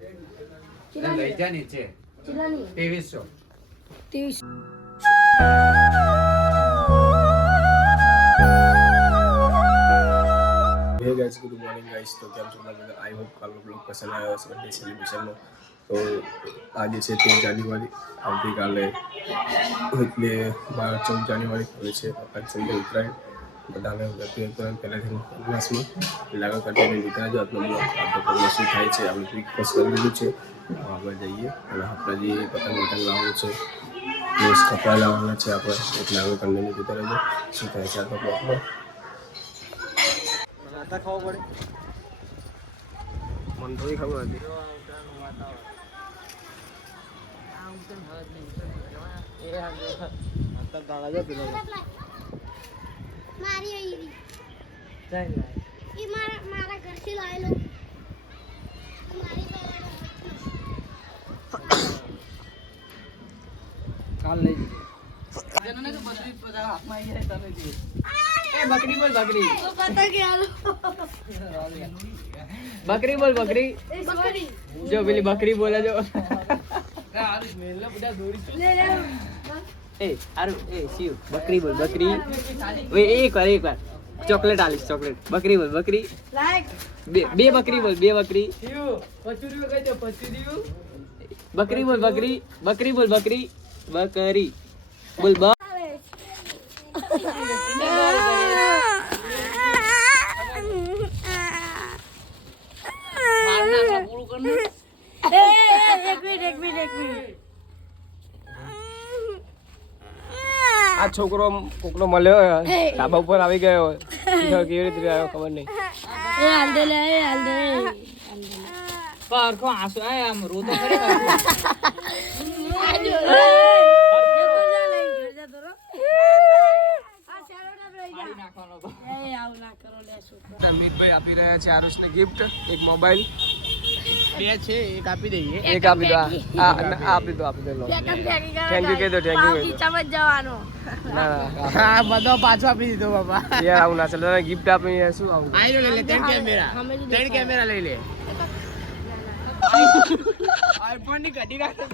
લઈ જા નીચે 2300 Hey guys, good morning guys. तो क्या चल रहा है? आई होप कल लोग पसंद आया उस बर्थडे सेलिब्रेशन में। तो आज से 3 जनवरी આવતીકાલે એટલે 14 જાન્યુઆરી હોય છે આપણે સંડે ઉત્તરાયણ બધાને ઉત્તરાયણ પહેલાંથી ક્લાસમાં લાગા કરીને નીકળ્યા જો આપણો બ્લોગ આપણે શું થાય છે આપણે બ્રેકફાસ્ટ કરી લીધું છે આગળ જઈએ અને આપણે જે પતંગ લાવવાનું છે પ્લસ કપડાં લાવવાના છે આપણે એટલે આગળ કન્ટિન્યુ જતા રહેજો શું થાય છે આપણો બ્લોગમાં आता खाओ पड़े मन थोड़ी खाओ आदि आता गाना जा पिलो मारी आई चल ये मारा घर से लाए लो हमारी काल ले जनने तो बकरी पता हाथ में ही है तने जी ए बकरी बोल बकरी वो पता क्या लो बकरी बोल बकरी बकरी जो पहली बकरी बोला जो यार मेला बुढ़ा दूरी ले ले ए अरे ए शिव बकरी बोल बकरी वे एक बार चॉकलेट आलिस चॉकलेट बकरी बोल बकरी लाइक बे बकरी बोल बे बकरी शिव पचुरियो कहते पचुरियो बकरी बोल बकरी बकरी बोल बकरी बकरी बोल बा एक मिनट આ છોકરો કોકનો મળ્યો ધાબા ઉપર આવી ગયો કેવી રીતે આવ્યો ખબર નહીં ए हाल दे पर को आंसू आए हम रो तो करे અમિતભાઈ આપી રહ્યા છે આરુષને ગિફ્ટ એક મોબાઈલ બે છે એક આપી દઈએ એક આપી દો આપી દો લો થેન્ક યુ કહી દો થેન્ક યુ સમજ જવાનો ના હા બધો પાછો આપી દીધો બાબા યાર આવું ના ચાલે ગિફ્ટ આપી શું આવું આઈ લો લે ત્રણ કેમેરા લઈ લે આઈફોન ની કઢી રાખો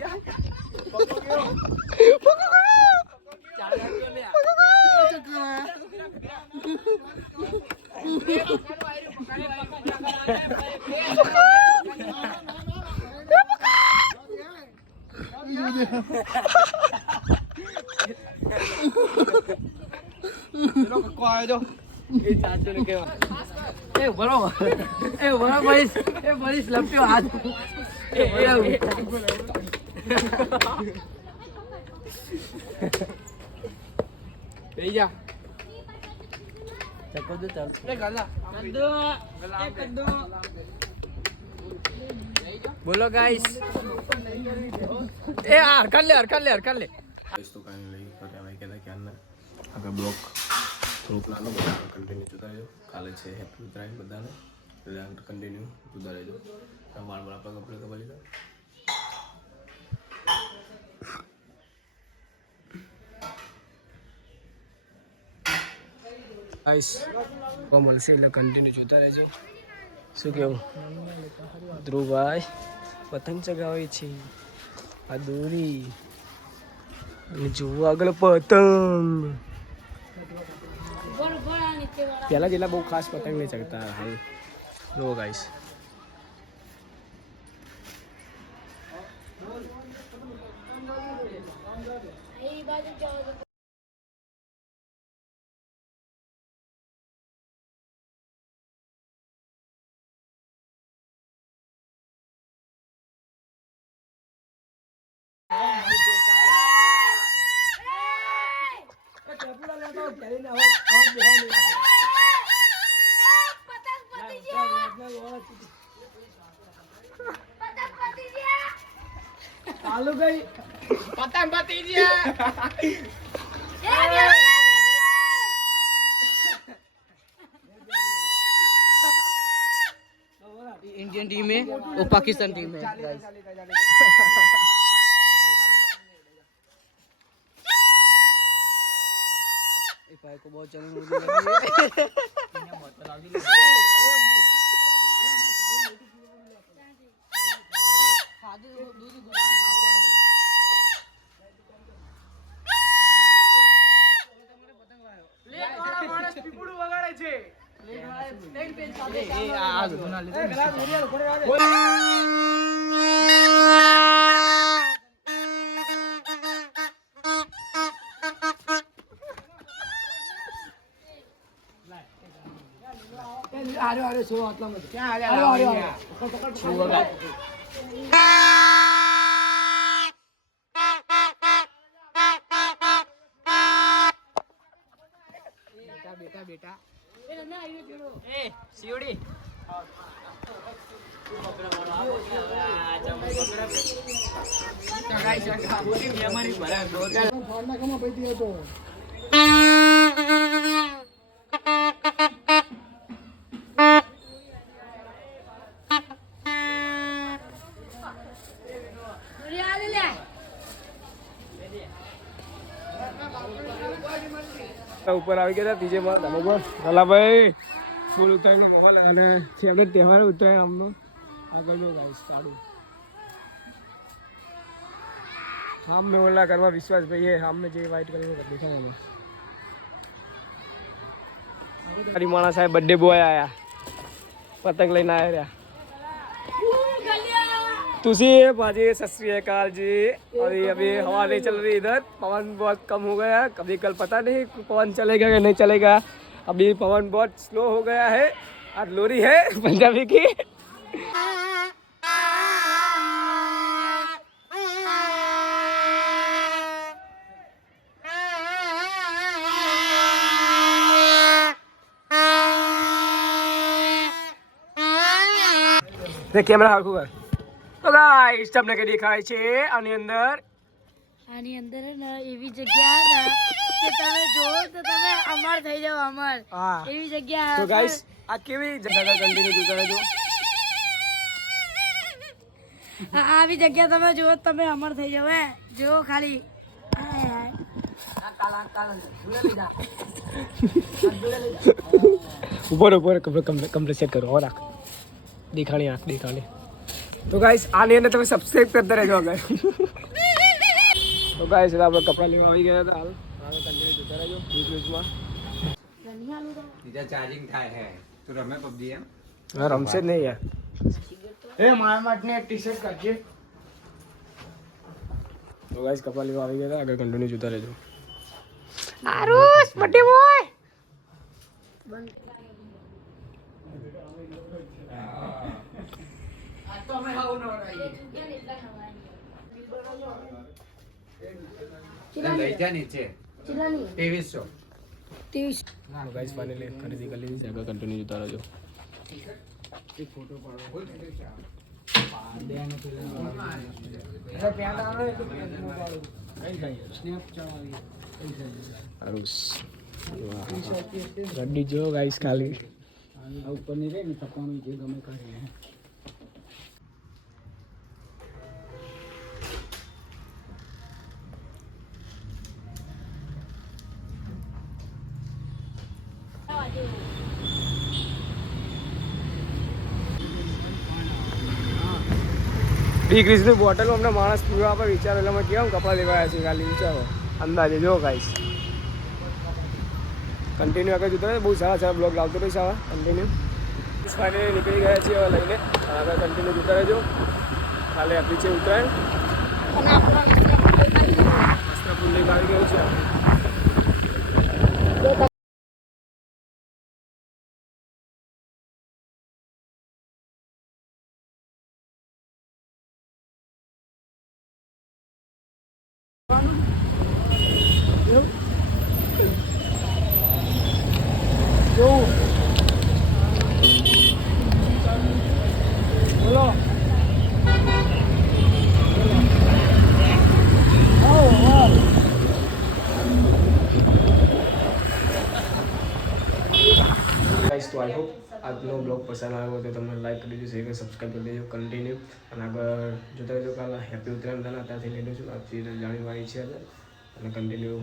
પોલીસ લપટ્યો હાથ જા બોલો ગાઈસ એ હરકત લે તો કાંઈ લઈ તો કહેવાય કે ક્યારના આગળ બ્લોક થોડું પ્લાનો બધા કન્ટિન્યુ જોતા રહેજો કાલે છે હેપી ઉત્તરાયણ બધાને એટલે આગળ કન્ટિન્યુ જોતા રહેજો વાળ આપણા કપડે કપા લીધા ગાઈસ કો મળશે એટલે કન્ટિન્યુ જોતા રહેજો શું કેવું ધ્રુવભાઈ પતંગ ચગાવે છે આ દોરી અને જોવો આગળ પતંગ પહેલા જેટલા બહુ ખાસ પતંગ નહીં ચગતા હાલ જો ગાઈસ ચાલુ ગઈ પતંગ પતી ગયા इंडियन टीम है और पाकिस्तान टीम है भाई को बहुत चलन એ સીવડી ઉપર આવી ગયા ત્રીજે માં ધમકવા ગલાભાઈ ફૂલ ઉત્તરાયણનો મોબાઈલ અને ફેવરેટ તહેવાર ઉત્તરાયણ આમનો આગળનો ગાઈસ ચાલુ हम में ओला करवा विश्वास भाई है हम में जे वाइट कलर में देखा हमें हमारी माना साहब बर्थडे बॉय आया पतंग लेना आया रहा तुसी बाजी सत श्री अकाल जी अभी अभी हवा नहीं चल रही इधर पवन बहुत कम हो गया है कभी कल पता नहीं पवन चलेगा या नहीं चलेगा अभी पवन बहुत स्लो हो गया है आज लोरी है पंजाबी की કેમેરા હાલખું કર તો ગાઈસ તમને કે દેખાય છે આની અંદર હે ને એવી જગ્યા ને કે તમે જોવો તો તમે અમર થઈ જાવ અમર હા એવી જગ્યા તો ગાઈસ આ કેવી જગ્યા કન્ટિન્યુ જોતા રહેજો આવી જગ્યા તમે જોવો તો તમે અમર થઈ જાવ હે જો ખાલી ऊपर ऊपर कमरे चेक करो और आँख दिखानी आँख दिखानी तो गाइस आने ने તમે સબસ્ક્રાઇબ કરતા રહેજો અગર તો ગાઈસ આપણે કપડા લેવા આવી ગયા હતા હાલ હવે કન્ટિન્યુ જોતા રહેજો વીડિયોઝમાં બીજા ચાર્જિંગ થાય હે તું રમે પબજી એમ હા રમશે જ નહીં યાર એ મારા માટે એક ટી-શર્ટ કાઢજે તો ગાઈસ કપડા લેવા આવી ગયા હતા આગળ કન્ટિન્યુ જોતા રહેજો આરુષ બર્થડે બોય લઈ જા નીચે 2300 તો ગાઈસ ફાઇનલી ખરીદી કરી લીધી છે આગળ કન્ટિન્યુ જોતા રહેજો એક ફોટો પાડો આરુષ ગड्डी જો ગાઈસ ખાલી ઉપર ની રે ને તપવાનું જે ગમે કરે ડીગ્રીસની બોટલ અમને માણસ પીવા આપે વિચારો એટલે અમે કેમ કપડા લેવા આવ્યા છીએ ખાલી વિચારો અંદાજે જો ગાઈસ કન્ટિન્યુ આગળ જોતા રહે બહુ સારા સારા બ્લોગ લાવતો રહીશ આવા કન્ટિન્યુ ફાઇનલી નીકળી ગયા છીએ હવે લઈને આગળ કન્ટિન્યુ જોતા રહેજો કાલે આપણી છે ઉત્તરાયણ વસ્ત્રપુર લઈને આવી ગયું છે બોલો ગાઈસ તો આઈ હોપ આજનો બ્લોગ પસંદ આવ્યો તો તમને લાઈક કરી દેજો શેર સબસ્ક્રાઈબ કરી દેજો કન્ટિન્યુ અને આગળ જોતા રહેજો કાલે હેપી ઉત્તરાયણ હતા ત્યાંથી લઈને છું આજથી જાણવાની છે અને કન્ટિન્યુ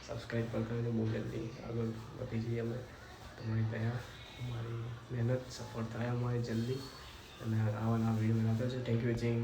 સબસ્ક્રાઈબ પણ કરજો બહુ જલ્દી આગળ વધી જઈએ અમે તમારી દયા અમારી મહેનત સફળ થાય અમારી જલ્દી અને આવા નવા વિડીયો બનાવતા છે થેન્ક યુ વોચિંગ